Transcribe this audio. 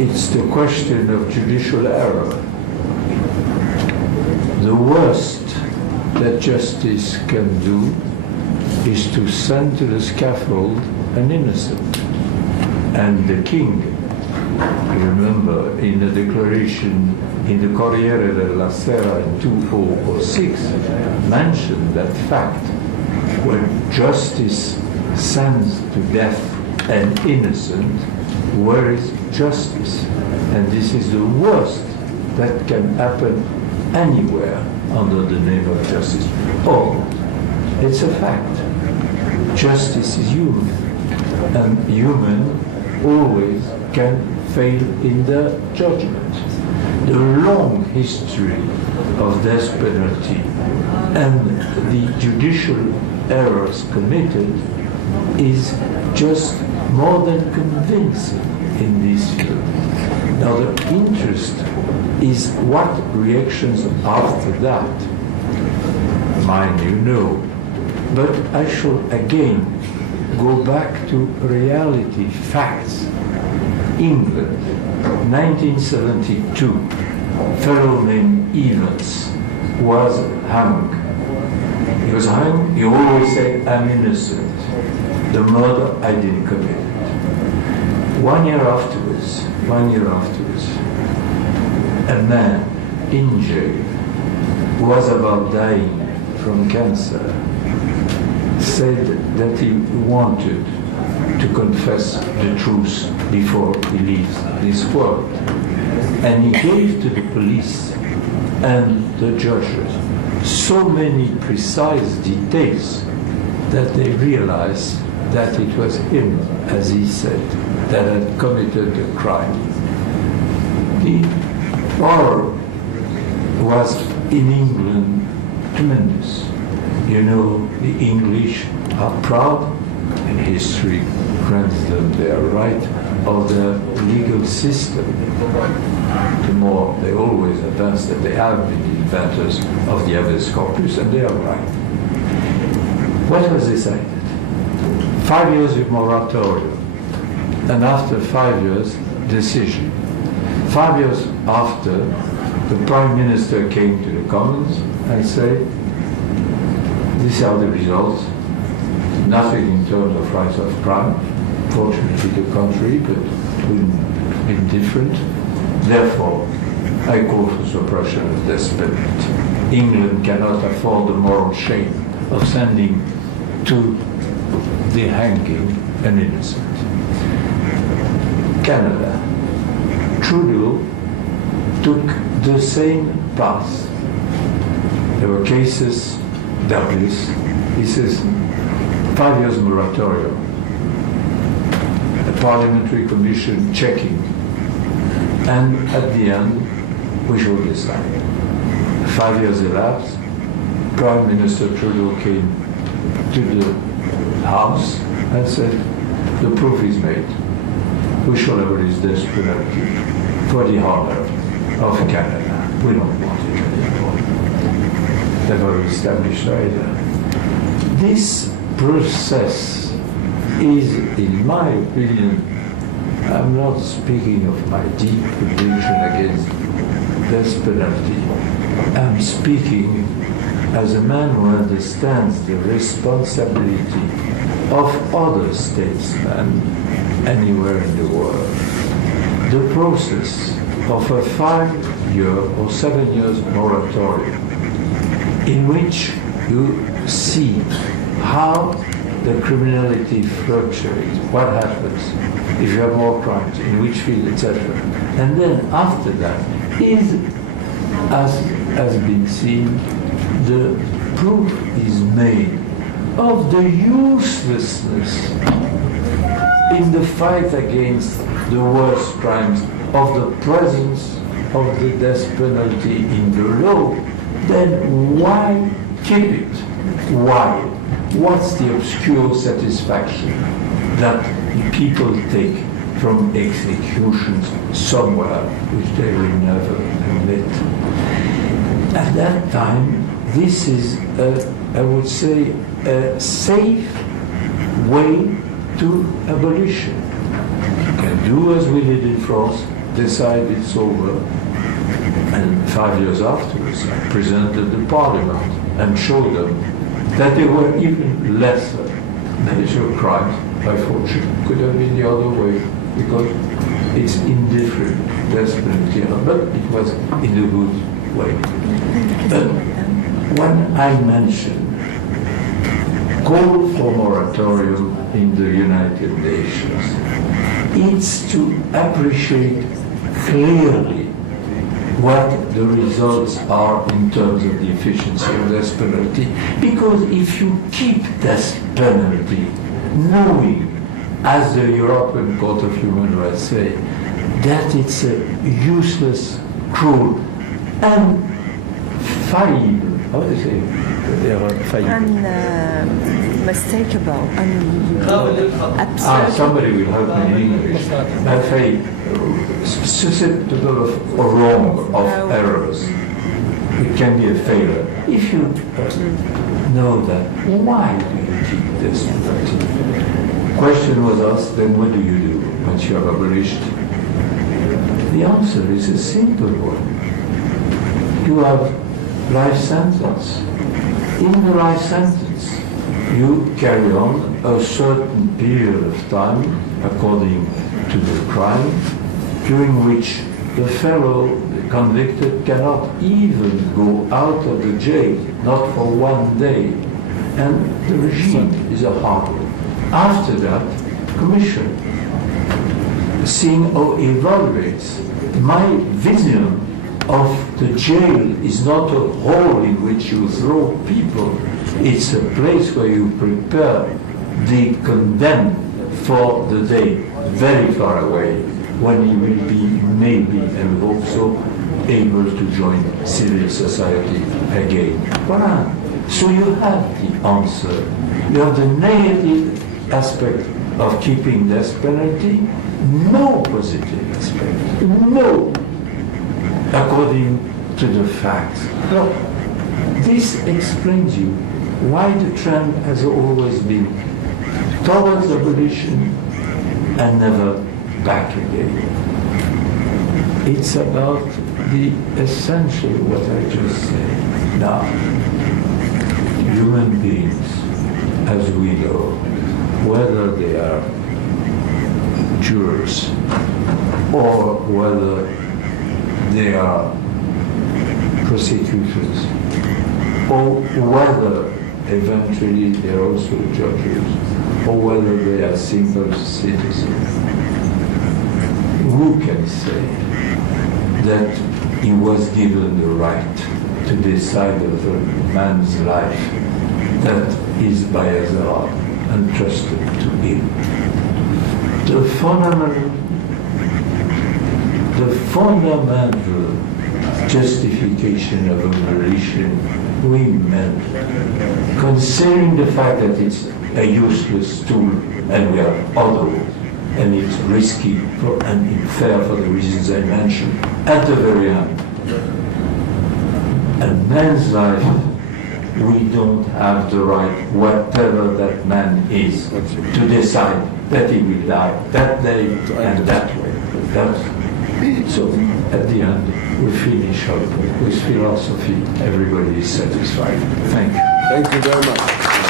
it's the question of judicial error. The worst that justice can do is to send to the scaffold an innocent. And the king, you remember, in the declaration in the Corriere della Sera in 2006, mentioned that fact. When justice sends to death an innocent, where is justice? And this is the worst that can happen anywhere under the name of justice. Oh, it's a fact. Justice is human, and human always can fail in their judgment. The long history of death penalty and the judicial errors committed is just more than convincing in this field. Now the interest is what reactions after that. Mine you know. But I shall again go back to reality, facts. England, 1972, a fellow named Evans was hung. He was hung, he always said, I'm innocent. The murder, I didn't commit it. 1 year afterwards, a man in jail who was about dying from cancer said that he wanted to confess the truth before he leaves this world. And he gave to the police and the judges so many precise details that they realized that it was him, as he said, that had committed the crime. The horror was in England tremendous. You know, the English are proud, and history grants them their right, of the legal system. The more they always advance that they have been the inventors of the habeas corpus, and they are right. What was decided? 5 years of moratorium, and after 5 years, decision. 5 years after, the Prime Minister came to the Commons and said, these are the results. Nothing in terms of rights of crime, fortunately the contrary, but it wouldn't have been different. Therefore, I call for suppression of death penalty. England cannot afford the moral shame of sending to the hanging an innocent. Canada. Trudeau took the same path. There were cases, Douglas, he says, 5 years moratorium, a parliamentary commission checking, and at the end, we shall decide. 5 years elapsed, Prime Minister Trudeau came to the House and said, the proof is made. We shall abolish death penalty for the honor of Canada. We don't want it anymore. Never established either. This process is, in my opinion, I'm not speaking of my deep conviction against death penalty. I'm speaking as a man who understands the responsibility of other statesmen anywhere in the world. The process of a 5 year or 7 years moratorium in which you see how the criminality fluctuates, what happens if you have more crimes, in which field, etc. And then after that is, as has been seen, the proof is made of the uselessness in the fight against the worst crimes of the presence of the death penalty in the law. Then why keep it? Why? What's the obscure satisfaction that people take from executions somewhere which they will never admit? At that time, this is, I would say, a safe way to abolition. You can do as we did in France, decide it's over. And 5 years afterwards, I presented the parliament and showed them that there were even lesser major crimes. By fortune, could have been the other way, because it's indifferent, death penalty, but it was in a good way. But when I mentioned call for moratorium in the United Nations, it's to appreciate clearly what the results are in terms of the efficiency of death penalty. Because if you keep death penalty, knowing, as the European Court of Human Rights say, that it's a useless, cruel, and fallible, how do you say? Unmistakable, absurd. Somebody will help me in English. Susceptible of wrong, of errors. It can be a failure. If you know that, why do you keep this penalty? Question was asked, then what do you do once you have abolished? The answer is a simple one. You have life sentence. In the life sentence, you carry on a certain period of time according to the crime, during which the fellow convicted cannot even go out of the jail, not for 1 day. And the regime is a hard one. After that, commission, seeing how evaluates, my vision of the jail is not a hole in which you throw people. It's a place where you prepare the condemned for the day very far away, when he will be, maybe, and hope so, able to join civil society again. Voilà. So you have the answer. You have the negative aspect of keeping death penalty, no positive aspect, no, according to the facts. Now, this explains you why the trend has always been towards abolition and never back again. It's about the essential, what I just said. Now, human beings, as we know, whether they are jurors or whether they are prosecutors, or whether eventually they are also judges, or whether they are simple citizens, who can say that he was given the right to decide of a man's life that is by Ghazaleh entrusted to him? The fundamental justification of abolition we meant, considering the fact that it's a useless tool and we are others, and it's risky and unfair for the reasons I mentioned at the very end. A man's life, we don't have the right, whatever that man is, to decide that he will die that day and that way. So at the end, we finish up with philosophy. Everybody is satisfied. Thank you. Thank you very much.